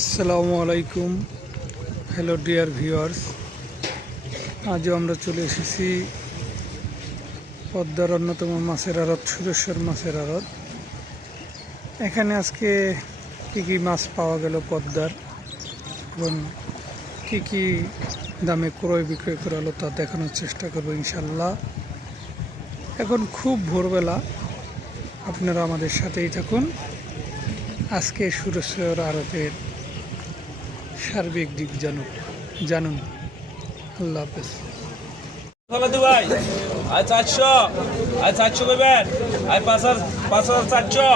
আসসালামু আলাইকুম, hello dear viewers. আজও আমরা চলে এসেছি পদ্মার অন্যতম মাছের আড়ত, সুরেশ্বর মাছের আড়ত। এখানে আজকে কি কি মাছ পাওয়া গেল পদ্মার এবং কী কী দামে ক্রয় বিক্রয় করা হলো তা দেখানোর চেষ্টা করব ইনশাল্লাহ এখন খুব ভোরবেলা, আপনারা আমাদের সাথেই থাকুন। আজকে সুরেশ্বর আড়তের সার্বিক দিক জানুন জানুন। আল্লাহ হাফেজ। ভাই। আয় চারশো আয় চারশো করবেন আয় পাঁচ হাজার পাঁচ হাজার চারশো,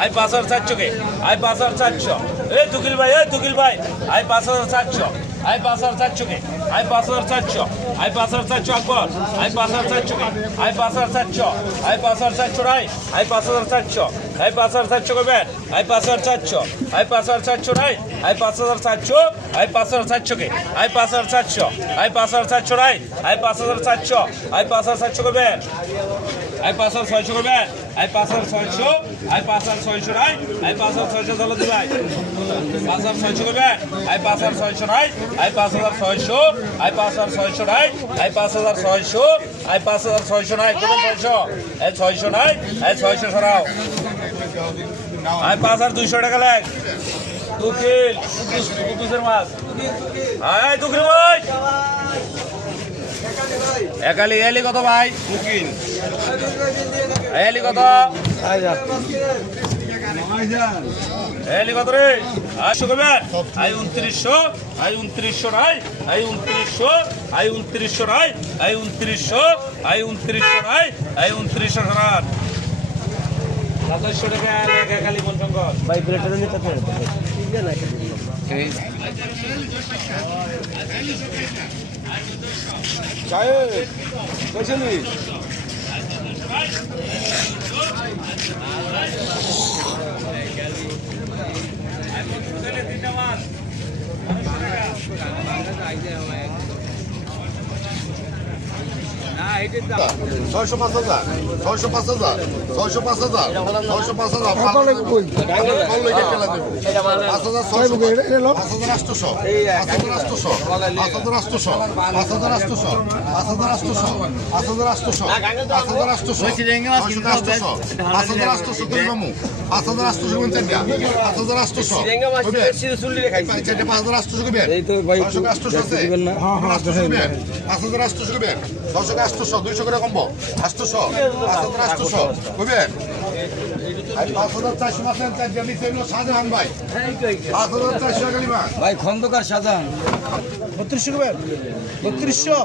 আয় পাঁচ হাজার চারশো কে আয় পাঁচ হাজার চারশো। এ তুকিল ভাই এ তুকিল ভাই। আয় পাঁচ হাজার চারশো। আয় পাঁচ হাজার চারশো কে আয় পাঁচ হাজার চারশো আয় পাঁচ হাজার চারশো আকবর আয় পাঁচ হাজার চারশো কে আয় পাঁচ হাজার চারশো আয় পাঁচ হাজার চারশো রায় আয় পাঁচ হাজার চারশো আয় পাঁচ হাজার চারশো করবেন আয় পাঁচ হাজার চারশো আয় পাঁচ হাজার চারশো রায় আয় পাঁচ হাজার চারশো আয় পাঁচ হাজার চারশো কে আয় পাঁচ হাজার চারশো আয় পাঁচ হাজার চারশো রায় আয় পাঁচ হাজার চারশো আয় পাঁচ হাজার চারশো করবেন আয় পাঁচ হাজার ছয়শো করবেন আয় পাঁচ হাজার ছয়শো আয় পাঁচ হাজার ছয়শো রায় আয় পাঁচ হাজার ছয়শো চলো দিবাই পাঁচ হাজার ছয়শো করবেন আয় পাঁচ হাজার ছয়শো রায় আয় পাঁচ হাজার ছয়শো আয় পাঁচ হাজার ছয়শো রায় আয় পাঁচ হাজার ছয়শো আয় পাঁচ হাজার ছয়শো নাই করবেন ছয়শো এই ছয়শো নাই এই ছয়শো সরাও আয় পাঁচ হাজার দুইশো টাকা লাগ উকিল উকিলের মাছ আয় তুকিল ভাই একালি এলি কত ভাই? উকিল এলি কত? এলি কত রে? আটশো কবেন আই উনত্রিশশো আই উনত্রিশশো রাই আই উনত্রিশশো আই উনত্রিশশো রাই আই উনত্রিশশো আই উনত্রিশশো রাই আই উনত্রিশশো রাত সাতাশশো টাকা 加油，小兄弟！ছয়শো পাঁচ হাজার ছয়শো পাঁচ হাজার ছয়শো পাঁচ হাজার ছয়শো পাঁচ হাজার পাঁচ হাজার ছয়শো পাঁচ হাজার আটশোশো পাঁচ হাজার আটশোশো পাঁচ হাজার আটশোশো পাঁচ হাজার আটশোশো পাঁচ হাজার আটশোশো পাঁচ হাজার আটশোশো পাঁচ হাজার আটশোশো পাঁচ হাজার আটশোশো তুই মামু পাঁচ হাজার আটশোশো চারটা পাঁচ হাজার আটশোশো পাঁচ হাজার আটশোশো কবে ছয়শো আটশোশো আছে পাঁচ হাজার আটশোশো কবে ছয়শো আটশোশো দুইশো করে কমবো। আটশোশো পাঁচ হাজার আটশোশো শাহজাহান ভাই। খন্দকার শাহজাহান বত্রিশশো বত্রিশশো?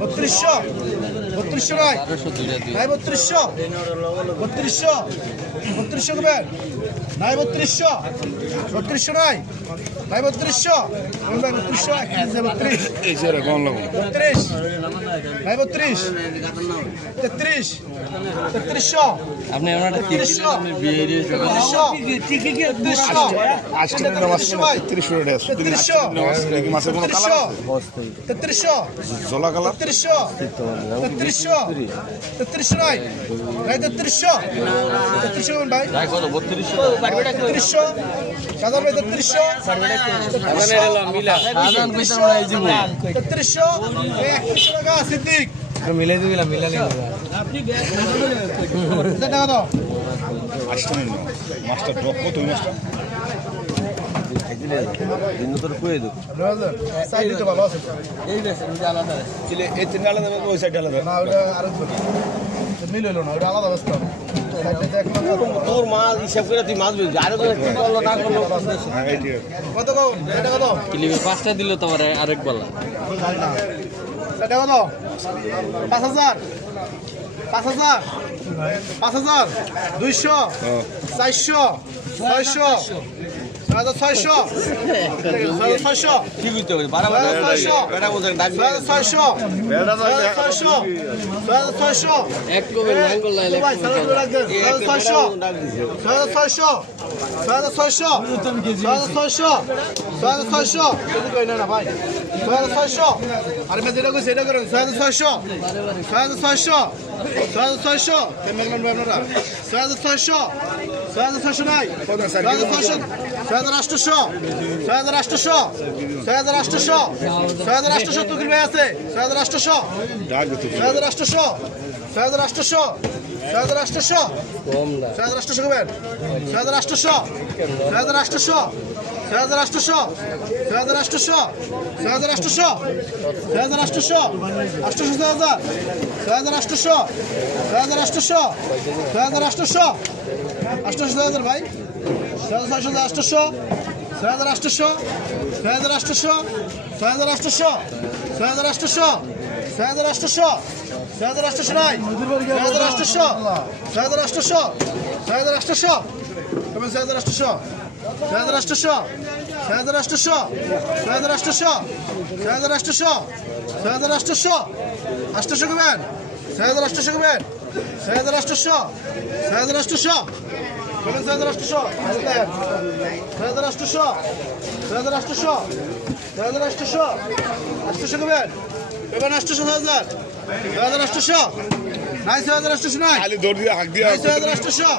বত্রিশশো? বত্রিশশো নয়। নাই বত্রিশশো। বত্রিশশো। বত্রিশশো করবেন নাই বত্রিশশো। বত্রিশশো নয় নাই বত্রিশশো। ভাই বত্রিশশো। বত্রিশ। বত্রিশ। নাই বত্রিশ। তেত্রিশ। তেত্রিশশো। আপনি তেত্রিশশো। তেত্রিশশো। তেত্রিশশো। তেত্রিশশো। তেত্রিশশো তেত্রিশশো নয়। ভাই তেত্রিশশো তেত্রিশশো ভাই। তেত্রিশশো সাধারণ ভাই তেত্রিশশো তেত্রিশশো একত্রিশশো টাকা সিদ্দিক। মিলে দিলাম মিলে টাকা দাও? মাস্টার কত মাস্টার ভালো আছে এই তিনটা আলাদা ওই সাইড আরও মিল হইল না ওটা আলাদা তোর মাছ হিসাব করে মাছ বুঝবি আরও কি করল না করল কত কত পাঁচটা দিল তোমার আরেক বলা পাঁচ হাজার পাঁচ হাজার পাঁচ হাজার, দুইশো, চারশো, ছয়শো ছয় হাজার ছয়শো ছয় হাজার ছয়শো কি বুঝতে হবে বারবার ছয়শো বেটা বলছেন ডাক ছয় হাজার ছয়শো ছয় হাজার ছয়শো ছয় হাজার ছয়শো এক কবে ম্যাং করলা ভাই সালাম রাখবেন ছয় হাজার ছয়শো ছয় হাজার ছয়শো ছয় হাজার ছয়শো ছয় হাজার ছয়শো ছয় হাজার ছয়শো কিছু কই না না ভাই ছয় হাজার ছয়শো আরে মেয়ে যেটা কইছে এটা করেন ছয় হাজার ছয়শো ছয় হাজার ছয়শো ছয় হাজার ছয়শো কেমন আপনারা ছয় হাজার ছয়শো ছয় হাজার ছয়শো নাই ছয় হাজার ছয়শো ছয় হাজার আটশোশো ছয় হাজার আটশোশো ছয় হাজার আটশোশো ছয় হাজার আটশোশো তুকির ভাই আছে ছয় হাজার আটশোশো ছয় হাজার আটশোশো ছয় হাজার আটশোশো ছয় হাজার আটশোশো ছয় হাজার আটশোশো করবেন ছয় হাজার আটশোশো ছয় হাজার আটশোশো ছয় হাজার আটশোশো ছয় হাজার আটশোশো ছয় হাজার আটশোশো ছয় হাজার আটশোশো আটশোশো ছয় হাজার ছয় হাজার আটশোশো ছয় হাজার আটশোশো ছয় হাজার ছয় হাজার ভাই ছয় হাজার ছয়শো আটশোশো ছয় হাজার আটশোশো ছয় হাজার আটশোশো ছয় হাজার আটশোশো ছয় হাজার আটশোশো ছয় হাজার আটশোশো ছয় হাজার আটশোশো নাই ছয় হাজার আটশোশো ছয় হাজার আটশোশো ছয় হাজার আটশোশো কেমন ছয় হাজার আটশোশো ছয় হাজার আটশোশো ছয় হাজার আটশোশো ছয় হাজার আটশোশো ছয় হাজার আটশোশো ছয় হাজার আটশোশো আটশোশো কেমন ছয় হাজার আটশোশো কেমন ছয় হাজার আটশোশো ছয় হাজার কেমন ছয় হাজার আটশোশো ছয় হাজার আটশোশো ছয় হাজার আটশোশো ছয় হাজার আটশোশো আটশোশো কেমন এবার আটশোশো ছয় হাজার ছয় হাজার আটশোশো নাই ছয় হাজার আটশোশো নাই খালি দৌড় দিয়ে হাক দিয়া ছয় হাজার আটশোশো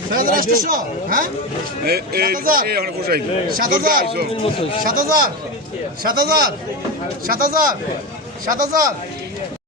ছয় হাজার আটশোশো হ্যাঁ সাত হাজার সাত হাজার সাত হাজার সাত হাজার সাত হাজার সাত হাজার